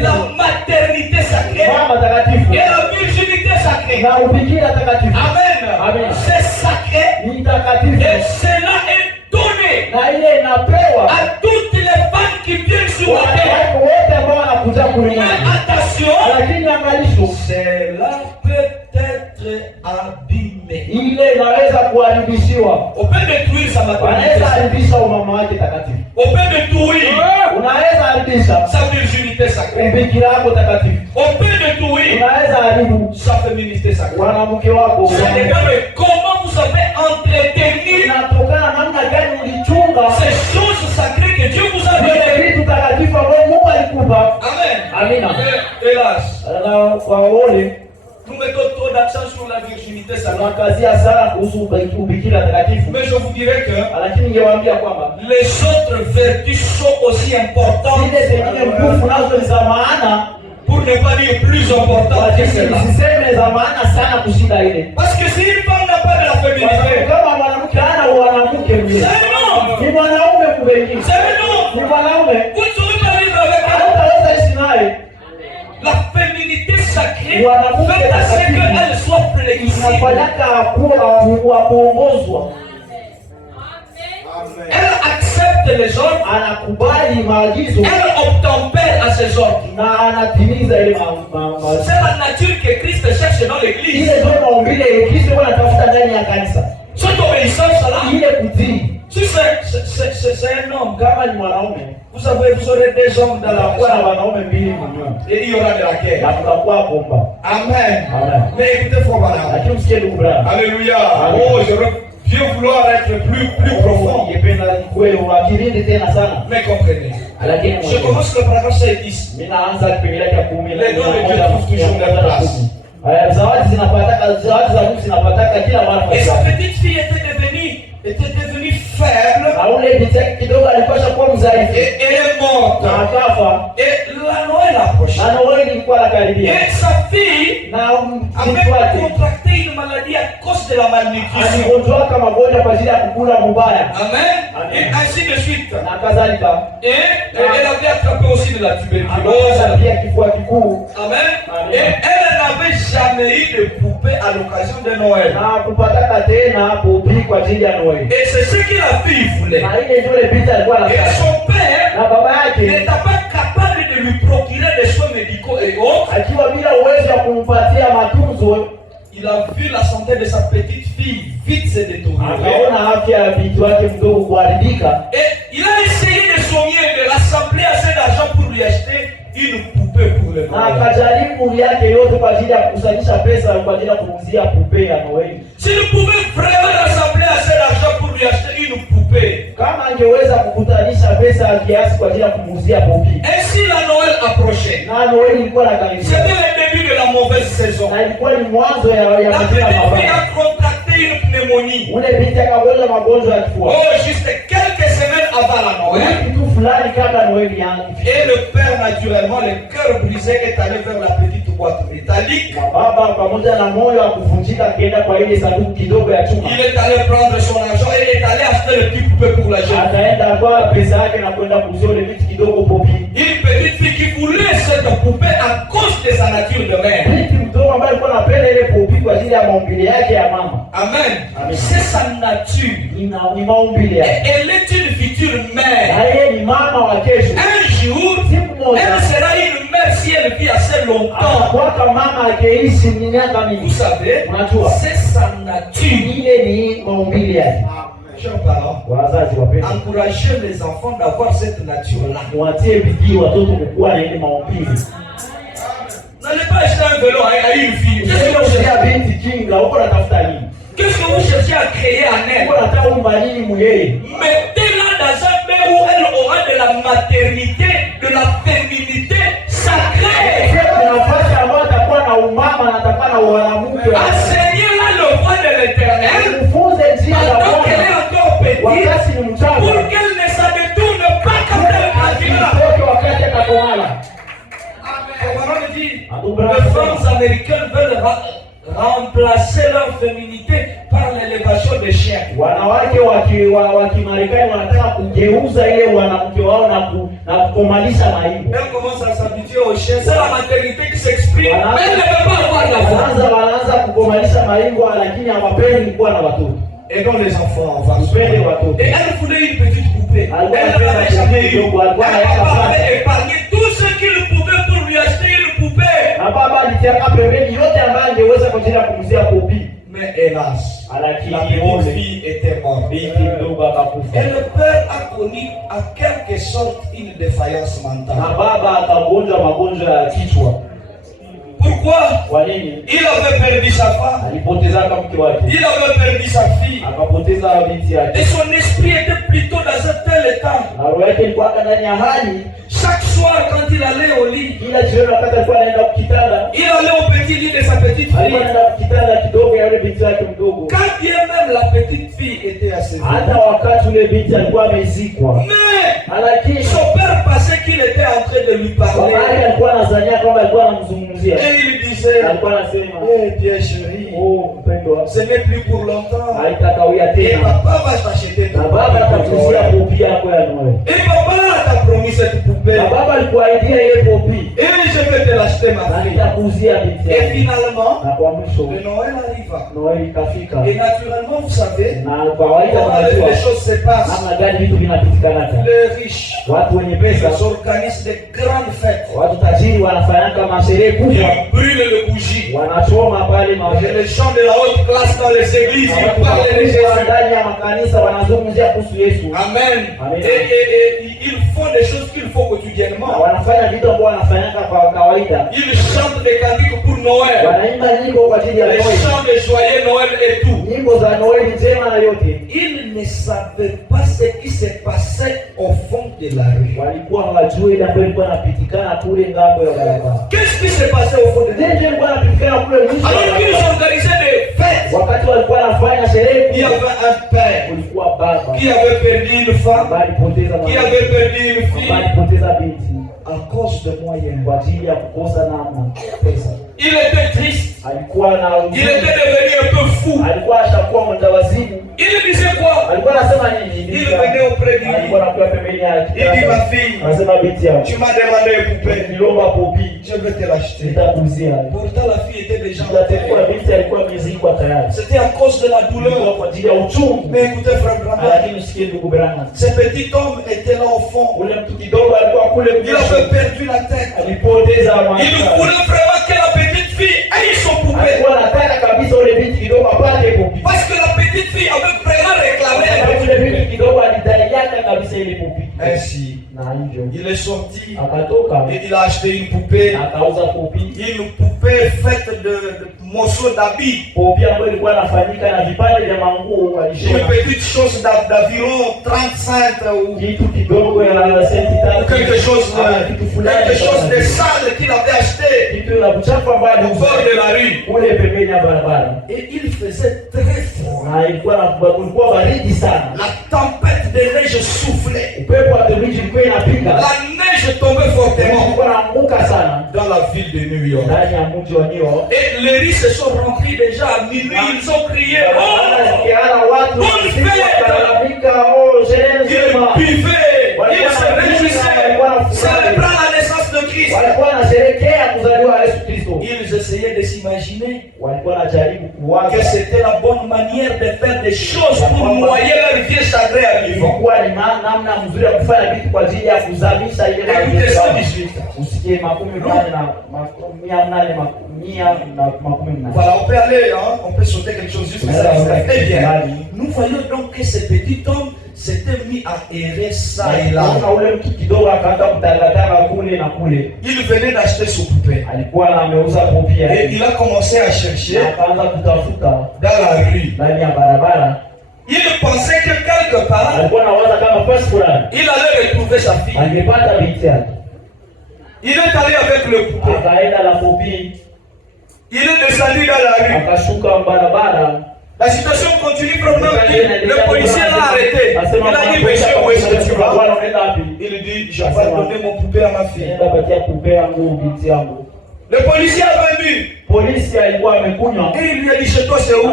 la maternité sacrée et la virginité sacrée. Amen. C'est sacré et cela est donné à toutes les femmes qui viennent sur la terre. Mais attention, cela peut être abîmé. On peut détruire sa maternité. On peut détruire sa virginité sacrée. On peut détruire sa féminité sacrée. Ça dépend de comment vous avez entretenu ces choses sacrées que Dieu vous a données. Amen. Hélas, nous mettons trop d'accent sur la virginité sacrée. Mais je vous dirais que les autres vertus sont aussi importantes Pour ne pas dire plus important que cela. Parce que si une femme n'a pas de la féminité, c'est un homme. Vous ne saurez pas vivre avec elle. La féminité sacrée fait à ce qu'elle soit flexible. Elle accepte les ordres. Elle obtempère à ses ordres. C'est la nature que Christ cherche dans l'église. Cette obéissance-là, si c'est un homme, vous aurez des hommes dans la foi et il y aura de la guerre. Amen. Mais écoutez, frère Madame. Alléluia. Oh, je veux bien vouloir être plus profond. Mais comprenez. Je commence le paragraphe 7 10. Les dons de Dieu trouvent toujours leur place. Et sa petite fille était devenue faible. Et elle est morte. Et la Noël approchait. Et sa fille avait contracté une maladie à cause de la malnutrition. Amen. Et ainsi de suite. Et elle avait attrapé aussi de la tuberculose. Amen. Et elle n'avait jamais eu de poupée à l'occasion de Noël. Et c'est ce que la fille voulait. Et son père n'était pas capable de lui procurer des soins médicaux et autres. Il a vu la santé de sa petite fille vite se détériorer. Et il a essayé de soigner, de rassembler assez d'argent pour lui acheter une poupée pour le Noël. S'il pouvait vraiment rassembler assez d'argent pour lui acheter une poupée, ainsi la Noël approchait. C'était le début de la mauvaise saison. La petite fille a contracté une pneumonie. Oh, juste quelques semaines avant la Noël. Et le père, naturellement, le cœur brisé, est allé vers la petite boîte métallique. Il est allé prendre son argent et il est allé acheter le petit poupée pour la jeune fille. Une petite fille qui voulait cette poupée à cause de sa nature de mère. Amen. C'est sa nature. Et elle est une future mère. Un jour, elle sera une mère si elle vit assez longtemps. Vous savez, c'est sa nature. Chers parents, encouragez les enfants d'avoir cette nature-là. N'allez pas acheter un vélo à une fille. Qu'est-ce que vous cherchez à créer en elle? Mettez-la dans un bain où elle aura de la maternité, de la féminité sacrée. Enseignez-la le voie de l'Éternel pendant qu'elle est encore petite, pour qu'elle ne se détourne pas quand elle grandira. Les femmes américaines veulent remplacer leur féminité par l'élevation des chiens. Elle commence à s'habituer aux chiens. C'est la maternité qui s'exprime, mais elle ne veut pas avoir la voix. Et donc les enfants, on va se faire. Et elle voulait une petite poupée. Elle n'avait jamais eu. Elle avait épargné tout ce qu'il pouvait pour lui acheter une poupée. Mais hélas, la petite fille était morte. Et le père a connu à quelque sorte une défaillance mentale. Pourquoi? Il avait perdu sa femme. Il avait perdu sa fille. Et son esprit était plutôt dans un tel état. Chaque Chaque soir, quand il allait au lit, il allait au petit lit de sa petite fille. Quand bien même la petite fille était assez vieille. Mais son père pensait qu'il était en train de lui parler. Et il disait, eh bien chérie, ce n'est plus pour longtemps. Et papa va t'acheter ton poupée. Et papa t'a promis cette poupée. Et je vais te l'acheter, ma fille. Et finalement, le Noël arriva. Et naturellement, vous savez, les choses se passent. Les riches, ils organisent de grandes fêtes. Ils brûlent le bougie. Et les gens de la haute classe dans les églises, ils parlent de Jésus. Amen. Et ils font des choses qu'il faut quotidiennement. Ils chantent des cantiques pour Noël. Les chants de joyeux Noël et tout. Ils ne savaient pas ce qui se passait au fond de la rue. Qu'est-ce qui se passait au fond de la rue? Alors qu'ils organisaient des fêtes. Il y avait un père qui avait perdu une femme, qui avait perdu une fille à cause de moyens. Il était triste. Il était devenu un peu fou. Il disait quoi? Il venait auprès de lui. Il dit, ma fille, tu m'as demandé une poupée. Je vais te l'acheter. Pourtant la fille était déjà c'était à cause de la douleur. Mais écoutez, frère Branham, ce petit homme était là au fond. Il avait perdu la tête. Il voulait vraiment que la petite fille ait son poupée. Parce que la petite fille avait vraiment réclamé. Ainsi, il est sorti et il a acheté une poupée. Une poupée faite de morceaux d'habits. Une petite chose d'environ 35 ou quelque chose de sale qu'il avait acheté au bord de la rue. Et il faisait très froid. La tempête de neige soufflait. La neige tombait fortement dans la ville de New York. Et les rues se sont remplies déjà à minuit. Ils ont crié, oh, bonne fête! Ils buvaient, ils se réjouissaient, célébrant la naissance de Christ. Ils essayaient de s'imaginer que c'était la bonne manière de faire des choses pour noyer leur vieux chagrin à vivant. Écoutez ça, 18. Voilà, on peut aller, hein? On peut sauter quelque chose juste. Eh bien, nous voyons donc que ce petit homme s'était mis à errer ça et là. Il venait d'acheter son poupée. Et il a commencé à chercher dans la rue. Il pensait que quelque part, il allait retrouver sa fille. Il est allé avec le poupée. Il est descendu dans la rue. La situation continue, le policier l'a arrêté. Il a dit, monsieur, où est-ce que tu vas? Il dit, je vais donner mon poupée à ma fille. Le policier est venu. Et il lui a dit, chez toi c'est où?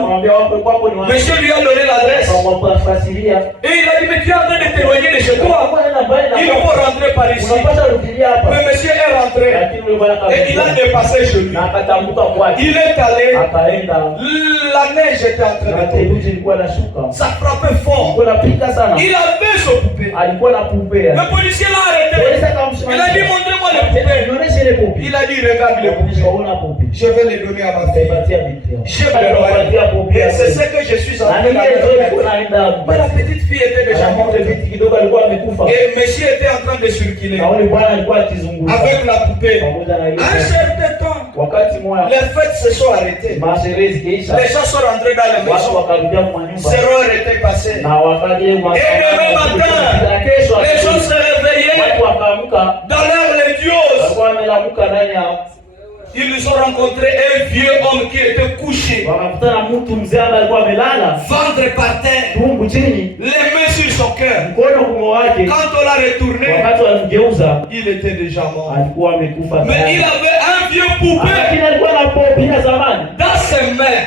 Monsieur lui a donné l'adresse. Et il a dit, mais tu es en train de t'éloigner de chez toi. Il faut rentrer par ici. Mais monsieur est rentré. Et il a dépassé chez lui. Il est allé. La neige était en train de tomber. Ça frappait fort. Il avait son poupée. Le policier l'a arrêté. Il a dit, montrez-moi le poupée. Il a dit, regarde le poupée. Je vais les donner à ma fille. Je vais le donner. C'est ce que je suis en train de faire. Mais la petite fille était déjà morte. Et monsieur était en train de circuler avec la poupée. À un certain temps, les fêtes se sont arrêtées. Les gens sont rentrés dans la maison. 0 heure était passée. Et le matin, les gens se réveillaient dans leur Ils ont rencontré un vieux homme qui était couché, ventre par terre, les mains sur son cœur. Quand on l'a retourné, il était déjà mort. Mais il avait un vieux poupée dans ses mains.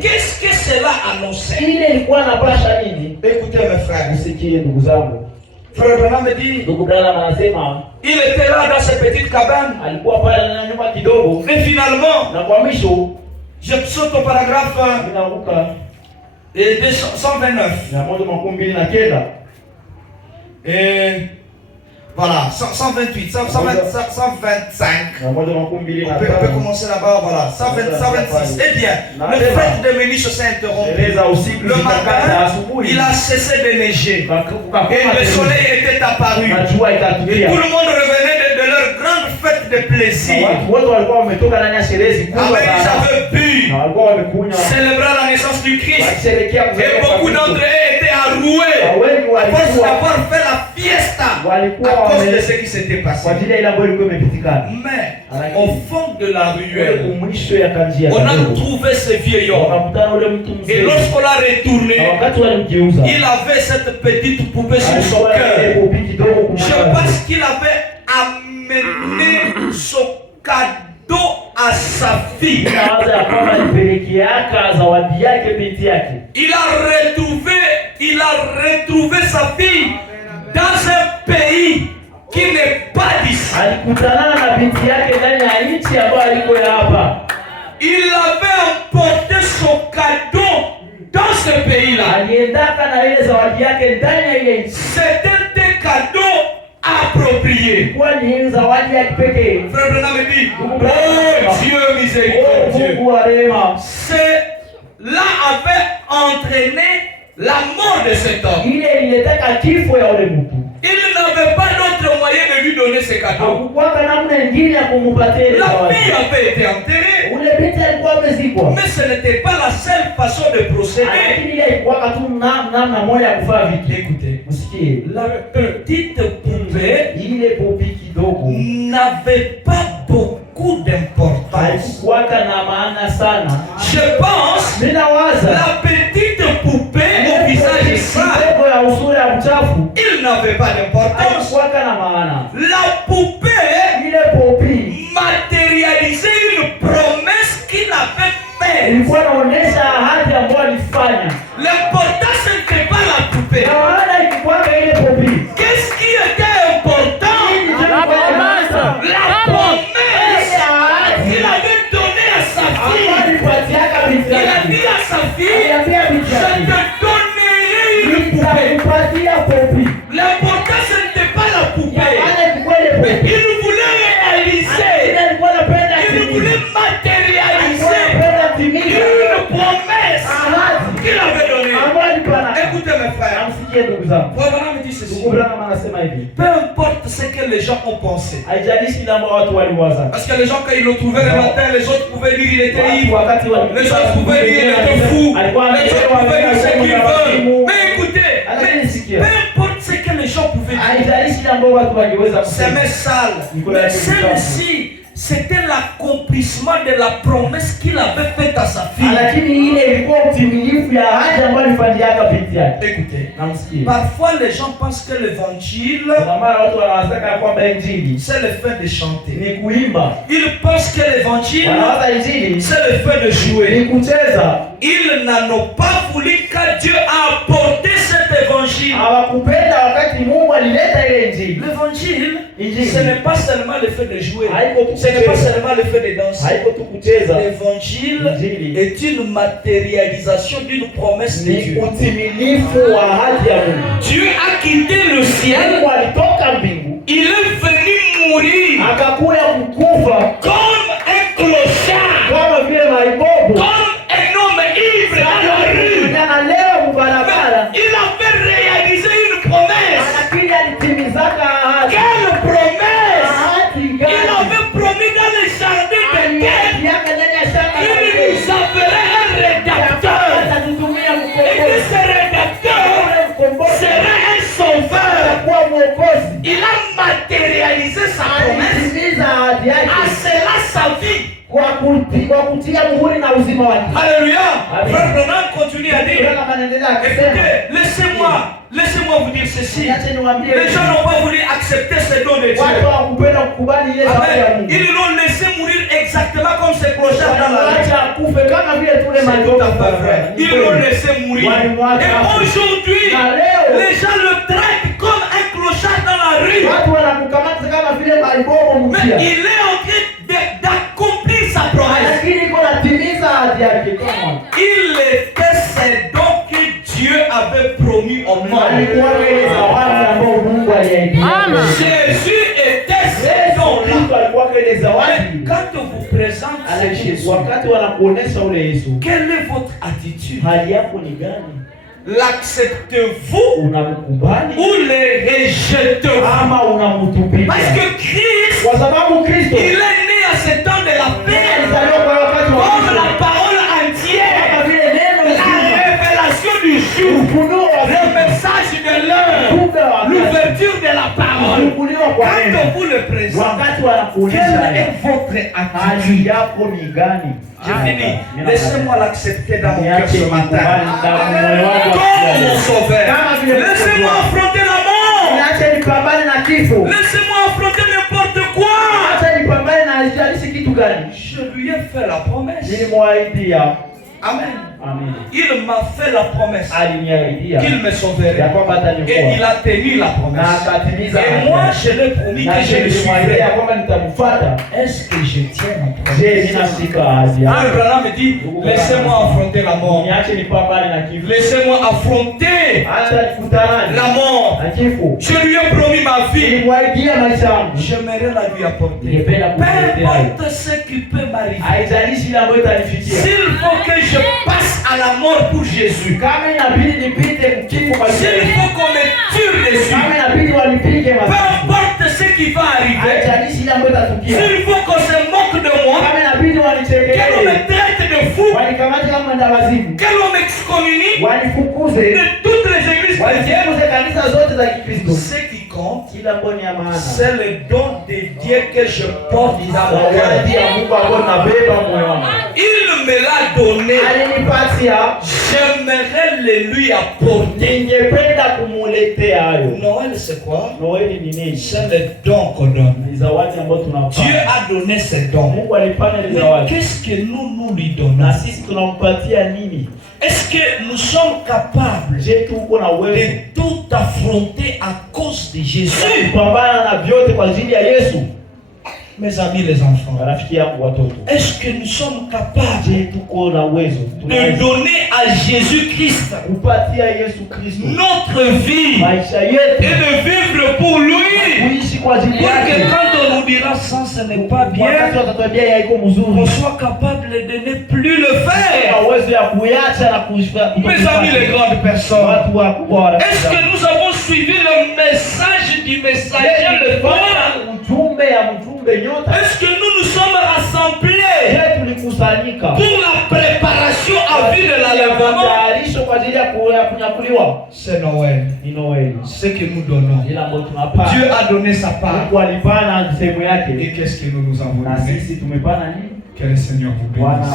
Qu'est-ce que cela annonçait? Écoutez mes frères. Frère Branham me dit, il était là dans cette petite cabane. Et finalement, je saute au paragraphe 129. Et voilà, 128, 125. On peut commencer là-bas, voilà. 126. Eh bien, le fête de Méniche s'est interrompu. Le matin, il a cessé de neiger. Et le soleil était apparu. Et tout le monde revenait de leur grande fête de plaisir. Amen, ils avaient bu, célébrant la naissance du Christ. Et beaucoup d'entre eux étaient enroués parce d'avoir fait la fiesta à cause de ce qui s'était passé. Mais au fond de la ruelle, on a trouvé ce vieil homme. Et lorsqu'on l'a retourné, il avait cette petite poupée sur son cœur. Je pense qu'il avait amené son cadeau à sa fille. Il a retrouvé sa fille dans un pays qui n'est pas d'ici. Il avait emporté son cadeau dans ce pays-là. C'était un cadeau approprié. Frère Branham me dit, oh Dieu miséricordieux, cela avait entraîné la mort de cet homme. Il n'avait pas d'autre moyen de lui donner ce cadeau. La fille avait été enterrée, mais ce n'était pas la seule façon de procéder. Écoutez, la petite poupée n'avait pas beaucoup d'importance. Je pense la petite poupée au visage sale, il n'avait pas d'importance. La poupée matérialisait une promesse qu'il avait faite. L'important ce n'était pas la poupée. Qu'est-ce qui était important? La promesse. Il avait donné à sa fille. Il a dit à sa fille, je te donnerai une poupée. L'important ce n'était pas la poupée. Il voulait réaliser, il voulait matérialiser une promesse qu'il avait donnée. Écoutez mes frères, Branham me dit ceci. Peu importe ce que les gens ont pensé. Parce que les gens quand ils l'ont trouvé le matin, les autres pouvaient dire il était ivre, les autres pouvaient dire il était fou, les autres pouvaient dire ce qu'ils veulent. Mais écoutez, peu importe ce que les gens pouvaient dire, c'est sale. Mais celle-ci, c'était l'accomplissement de la promesse qu'il avait faite à sa fille. Écoutez, parfois les gens pensent que l'évangile, c'est le fait de chanter. Ils pensent que l'évangile, c'est le fait de jouer. Ils n'en ont pas voulu quand Dieu a apporté cet évangile. L'évangile, ce n'est pas seulement le fait de jouer. Ce n'est pas seulement le fait de danser. L'évangile est une matérialisation d'une promesse de Dieu. Dieu a quitté le ciel. Il est venu mourir comme un clochard, comme un homme ivre dans la rue. Il avait réalisé une promesse. Quelle promesse? Il avait promis dans le jardin de Dieu qu'il nous appellerait un rédacteur. Et que ce rédacteur serait un sauveur. Il a matérialisé sa promesse kutia muhuri na uzima wake. Alléluia. Frère Branham continue à dire, écoutez, laissez-moi vous dire ceci. Les gens n'ont pas voulu accepter ce don de Dieu. Amen. Ils l'ont laissé mourir exactement comme ces clochards dans la rue. C'est tout à fait vrai. Ils l'ont laissé mourir. Et aujourd'hui, les gens le traitent comme un clochard dans la rue. Mais il est en train d'accomplir sa promesse. Il était ces dons que Dieu avait promis au monde. Jésus était ces dons-là. Quand vous présentez Jésus, quelle est votre attitude? L'acceptez-vous ou le rejetez-vous? Parce que Christ, il est né à ce temps de la paix, comme la parole entière, la révélation du jour, le message de l'heure, l'ouverture de la parole. Quand vous le présentez, quelle est votre attitude? J'ai fini. Laissez-moi l'accepter dans mon cœur ce matin. Comme mon sauveur. Laissez-moi affronter la mort. Laissez-moi affronter n'importe quoi. Je lui ai fait la promesse. Amen. Amen. Il m'a fait la promesse qu'il me sauverait. Et il a tenu la promesse. Et moi, je l'ai promis que je le suivrai. Est-ce que je tiens ma promesse? Abraham me dit, laissez-moi affronter la mort. Laissez-moi affronter la mort. Je lui ai promis ma vie. J'aimerais la lui apporter. Peu importe ce qui peut m'arriver. S'il faut que je passe à la mort pour Jésus, s'il faut qu'on me tue dessus, peu importe ce qui va arriver, s'il faut qu'on se moque de moi, qu'on me traite de fou, qu'on m'excommunie de toutes les églises chrétiennes, ce qui compte, c'est le don de Dieu que je porte dans mon cœur. Il me l'a donné. J'aimerais le lui apporter. Noël, c'est quoi? C'est le don qu'on donne. Dieu a donné ses dons. Mais qu'est-ce que nous lui donnons? Est-ce que nous sommes capables de tout affronter à cause de Jésus? Mes amis les enfants, est-ce que nous sommes capables de donner à Jésus-Christ notre vie et de vivre pour lui, pour que quand on nous dira ça, ce n'est pas bien, on soit capable de ne plus le faire? Mes amis les grandes personnes, est-ce que nous avons suivi le message du messager le bon? Est-ce que nous nous sommes rassemblés pour la préparation à vie de l'enlèvement? C'est Noël. Ce que nous donnons. Dieu a donné sa part. Et qu'est-ce que nous avons donné? Que le Seigneur vous bénisse.